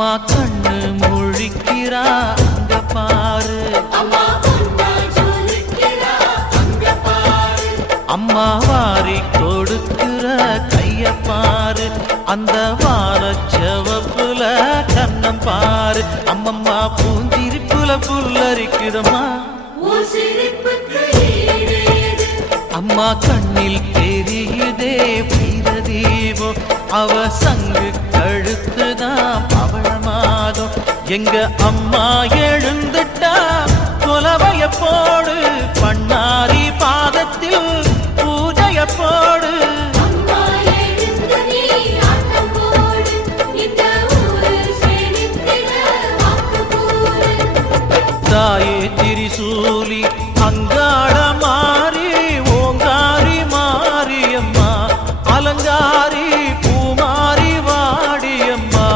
அம்மா கண்ணு முழிக்கிறா அங்க பாரு, அம்மா வாரி கொடுக்கிற கைய பாரு, அந்த வாரச்சவப்புல கண்ணம் பாரு. அம்மம்மா பூஞ்சிரிப்புல புல்லரிக்குதம்மா, அம்மா கண்ணில் தெரியுதே வீர தீபம், அவ சங்கு கழுத்துதான் பவளமாதம். எங்க அம்மா எழுந்துட்டா கொலவைய போடு, பண்ணாரி பாதத்தில் பூஜைய போடு. தாயே திரிசூலி அங்காட மாறி ஓங்காரி மாரியம்மா, அலங்காரி பூமாரி வாடியம்மா.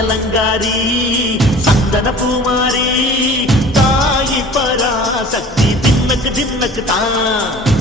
அலங்காரி சந்தன பூமாரி தாயி பராசக்தி தின்னக்கு தின்னக்கு தான்.